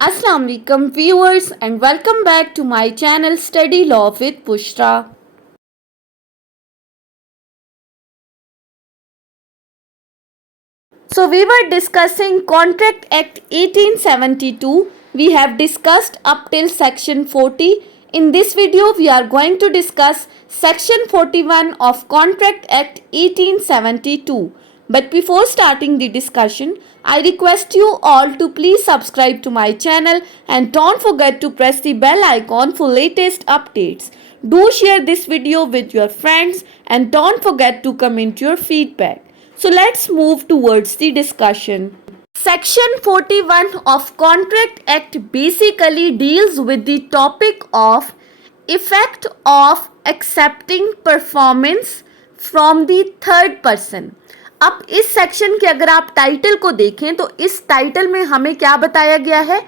Assalamu alaikum viewers and welcome back to my channel Study Law with Bushra. So we were discussing Contract Act 1872. We have discussed up till section 40. In this video we are going to discuss section 41 of Contract Act 1872. But before starting the discussion, I request you all to please subscribe to my channel and don't forget to press the bell icon for latest updates. Do share this video with your friends and don't forget to comment your feedback. So let's move towards the discussion. Section 41 of Contract Act basically deals with the topic of effect of accepting performance from the third person. अब इस section के अगर आप title को देखें तो इस title में हमें क्या बताया गया है,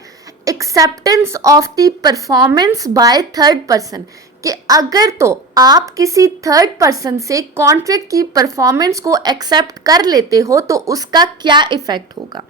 acceptance of the performance by third person, कि अगर तो आप किसी थर्ड पर्सन से कॉन्ट्रैक्ट की परफॉर्मेंस को एक्सेप्ट कर लेते हो तो उसका क्या इफेक्ट होगा।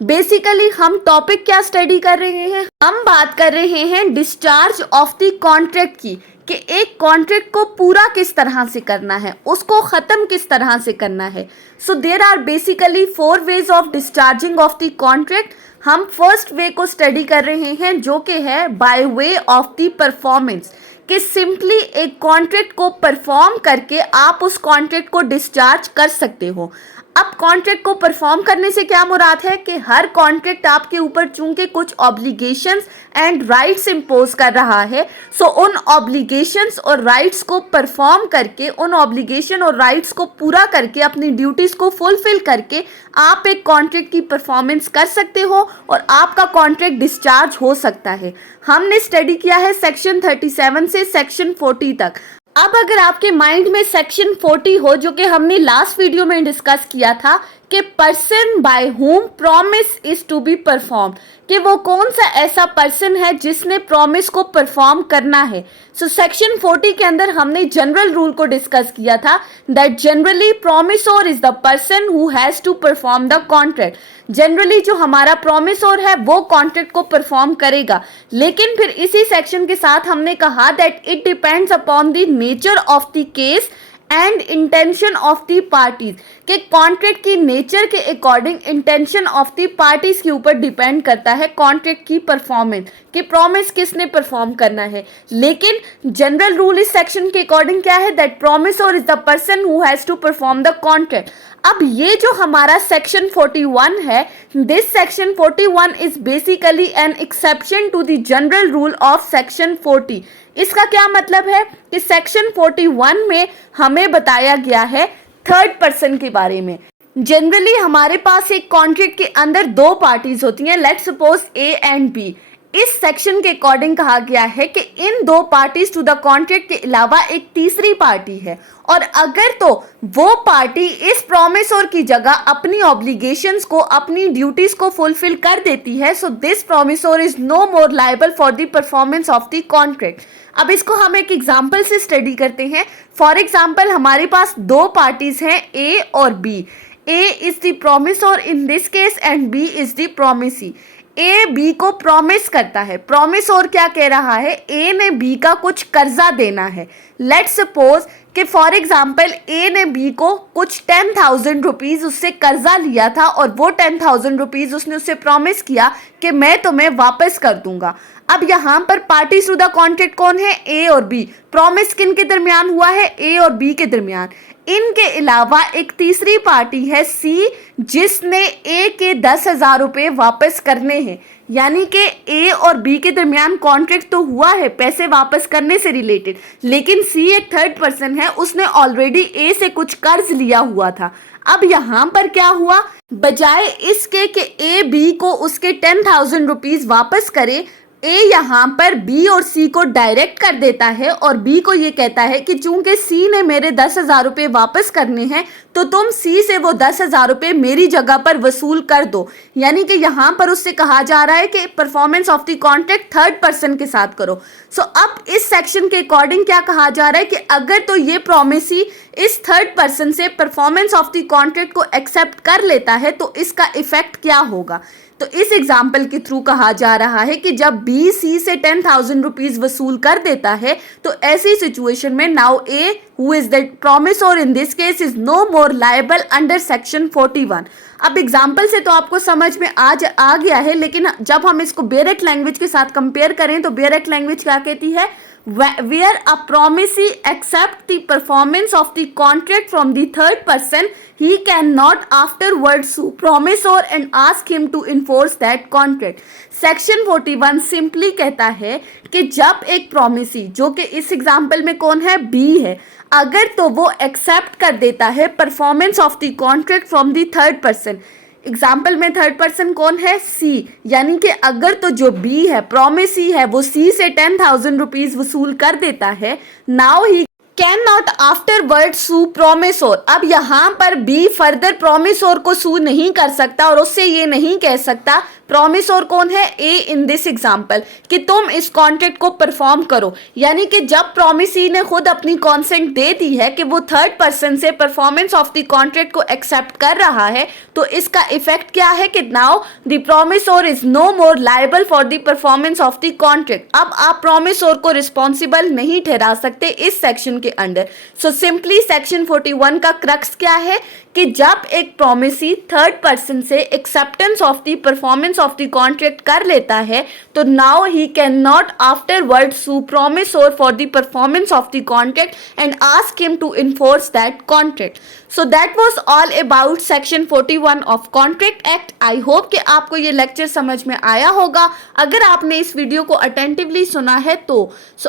बेसिकली हम टॉपिक क्या स्टडी कर रहे हैं, हम बात कर रहे हैं डिस्चार्ज ऑफ द कॉन्ट्रैक्ट की, कि एक कॉन्ट्रैक्ट को पूरा किस तरह से करना है, उसको ख़त्म किस तरह से करना है। So there are basically 4 ways of discharging of the contract. हम फर्स्ट वे को स्टडी कर रहे हैं जो कि है by way of the performance, कि सिंपली एक कॉन्ट्रैक्ट को परफॉर्म करके आप उस कॉन्ट्रैक्ट को डिस्चार्ज कर सकते हो। अब कॉन्ट्रैक्ट को परफॉर्म करने से क्या मुराद है कि हर कॉन्ट्रैक्ट आपके ऊपर चूंकि कुछ ऑब्लिगेशंस एंड राइट्स इम्पोज कर रहा है, सो उन ऑब्लिगेशंस और राइट्स को परफॉर्म करके, उन ऑब्लिगेशन और राइट्स को पूरा करके, अपनी ड्यूटीज़ को फुलफिल करके आप एक कॉन्ट्रैक्ट की परफॉर्मेंस कर सकते हो और आपका कॉन्ट्रैक्ट डिस्चार्ज हो सकता है। हमने स्टडी किया है सेक्शन 37 से सेक्शन 40 तक। अब अगर आपके माइंड में सेक्शन 40 हो, जो कि हमने लास्ट वीडियो में डिस्कस किया था, कि person by whom promise is to be perform, कि वो कौन सा ऐसा पर्सन है जिसने प्रॉमिस को परफॉर्म करना है। सो सेक्शन 40 के अंदर हमने जनरल रूल को डिस्कस किया था that generally promisor is the person who has to perform the contract. Generally जो हमारा प्रॉमिसोर है वो कॉन्ट्रैक्ट को परफॉर्म करेगा, लेकिन फिर इसी सेक्शन के साथ हमने कहा that it depends upon the nature of the case and intention of the parties, के कॉन्ट्रैक्ट की नेचर के according intention of the parties के ऊपर डिपेंड करता है कॉन्ट्रैक्ट की परफॉर्मेंस, कि प्रॉमिस किसने परफॉर्म करना है। लेकिन जनरल रूल इस सेक्शन के अकॉर्डिंग क्या है, that promisor is the person who has to perform the contract. अब ये जो हमारा सेक्शन 41 है, this section 41 is basically an exception to the general rule of section 40। इसका क्या मतलब है कि सेक्शन 41 में हमें बताया गया है थर्ड पर्सन के बारे में। जनरली हमारे पास एक कॉन्ट्रैक्ट के अंदर 2 पार्टीज होती हैं, let's suppose A and B. इस सेक्शन के अकॉर्डिंग कहा गया है कि इन 2 पार्टीज टू द कॉन्ट्रैक्ट के अलावा एक तीसरी पार्टी है, और अगर तो वो पार्टी इस प्रॉमिसोर की जगह अपनी ऑब्लिगेशंस को, अपनी ड्यूटीज को फुलफिल कर देती है, so this promisor is no more liable for the performance of the contract. अब इसको हम एक एग्जाम्पल से स्टडी करते हैं। फॉर एग्जाम्पल हमारे पास 2 पार्टीज हैं ए और बी। A is the promisor in this case and B is the promisee. A B को प्रॉमिस करता है, प्रॉमिस और क्या कह रहा है, ए ने बी का कुछ कर्जा देना है। लेट्स सपोज कि फॉर एग्जाम्पल ए ने बी को कुछ 10,000 रुपीज़ उससे कर्जा लिया था और वो 10,000 रुपीज़ उसने उससे प्रॉमिस किया कि मैं तुम्हें वापस कर दूंगा। अब यहाँ पर पार्टीज टू द कॉन्ट्रैक्ट कौन है, ए और बी। प्रॉमिस किन के दरमियान हुआ है, ए और बी के दरमियान। इनके अलावा एक तीसरी पार्टी है सी, जिसने ए के 10,000 रुपये वापस करने हैं। यानी कि ए और बी के दरमियान कॉन्ट्रैक्ट तो हुआ है पैसे वापस करने से रिलेटेड, लेकिन सी एक थर्ड पर्सन है, उसने ऑलरेडी ए से कुछ कर्ज लिया हुआ था। अब यहाँ पर क्या हुआ, बजाय इसके कि ए बी को उसके 10,000 रुपीज़ वापस करे, ए यहाँ पर बी और सी को डायरेक्ट कर देता है और बी को ये कहता है कि चूंकि सी ने मेरे 10,000 रुपये वापस करने हैं तो तुम सी से वो 10,000 रुपये मेरी जगह पर वसूल कर दो। यानी कि यहाँ पर उससे कहा जा रहा है कि performance of the contract third person के साथ करो। सो अब इस सेक्शन के अकॉर्डिंग क्या कहा जा रहा है कि अगर तो ये प्रॉमिसी इस थर्ड पर्सन से परफॉर्मेंस ऑफ द कॉन्ट्रैक्ट को एक्सेप्ट कर लेता है तो इसका इफेक्ट क्या होगा। तो इस एग्जाम्पल के थ्रू कहा जा रहा है कि जब बी सी से 10,000 रुपीज वसूल कर देता है तो ऐसी सिचुएशन में now A who is the promisor in this case is no more liable under section 41। अब एग्जाम्पल से तो आपको समझ में आ गया है, लेकिन जब हम इसको बेयरर लैंग्वेज के साथ कंपेयर करें तो बेयरर लैंग्वेज क्या कहती है, where a promisee accept the performance of the contract from the third person, he cannot afterwards sue promisor and ask him to enforce that contract। Section 41 simply कहता है कि जब एक प्रोमिसी, जो कि इस एग्जाम्पल में कौन है, बी है, अगर तो वो एक्सेप्ट कर देता है performance of the contract from the third person, example में थर्ड पर्सन कौन है, सी, यानी कि अगर तो जो बी है, प्रोमिसी है, वो सी से 10,000 रुपीज वसूल कर देता है, now he can not afterward sue promisor. अब यहाँ पर बी फर्दर प्रोमिसोर को सू नहीं कर सकता और उससे ये नहीं कह सकता, प्रोमिसोर कौन है, ए इन दिस एग्जाम्पल, कि तुम इस कॉन्ट्रैक्ट को परफॉर्म करो। यानी कि जब प्रोमिसी ने खुद अपनी कॉन्सेंट दे दी है कि वो थर्ड पर्सन से परफॉर्मेंस ऑफ द कॉन्ट्रैक्ट को एक्सेप्ट कर रहा है, तो इसका इफेक्ट क्या है कि now the promisor is no more liable for the performance of the contract. अब आप प्रोमिसोर को रिस्पॉन्सिबल नहीं ठहरा सकते इस सेक्शन के अंडर। सो सिंपली सेक्शन 41 का क्रक्स क्या है कि जब एक प्रोमिसी थर्ड पर्सन से acceptance of the performance of the contract कर लेता है, तो now he can not afterward sue promisor for the performance of the contract and ask him to enforce that contract. So that was all about section 41 of contract act. I hope कि आपको ये lecture समझ में आया होगा। अगर आपने इस वीडियो को अटेंटिवली सुना है तो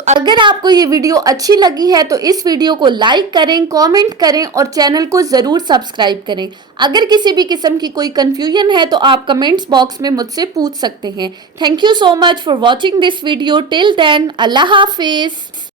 अगर आपको ये वीडियो अच्छी लगी है तो इस वीडियो को लाइक करें, कमेंट करें और चैनल को ज़रूर सब्सक्राइब करें। अगर किसी भी किस्म की कोई कंफ्यूजन है तो आप कमेंट्स बॉक्स में मुझसे पूछ सकते हैं। Thank you so much for watching this video. Till then, अल्लाह हाफिज़।